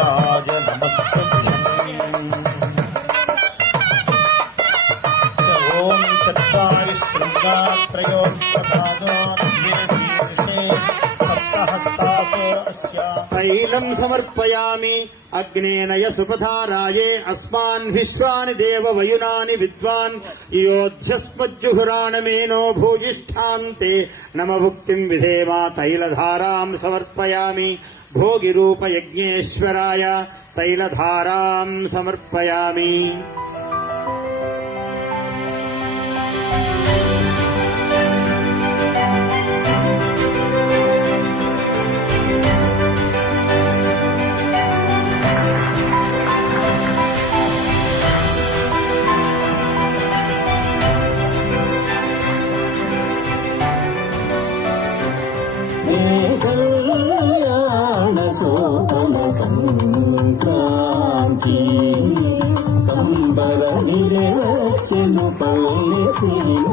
गरुडाय नमस्तुभ्यम् ॐ चत्वारि शृङ्गात्रयोस्वपादोऽर्धे सप्तहस्तासो अस्य तैलं समर्पयामि अग्नेनय सुपधाराये अस्मान् विश्वानि देव वयुनानि विद्वान् योध्यस्मज्जुहुराणमेनो भूयिष्ठान्ते नमभुक्तिं विधेमा तैलधारां समर्पयामि भोगिरूपयज्ञेश्वराय तैलधारां समर्पयामि సంక్రాంతి సంబరనిరేచెను పల్లె సిరిమూర్యకాంతి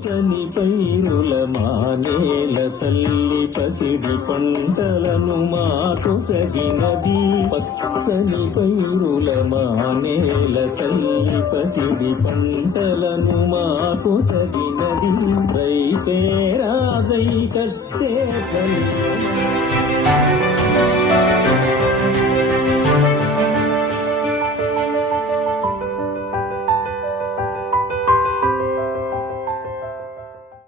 చని పైరుల మానేల తల్లి పసిడి పంటలను మాకు సగినది పచ్చని పైరుల మానేల తల్లి పసిడి పంటలను మాకు సగినది రైతే రాజై కష్టే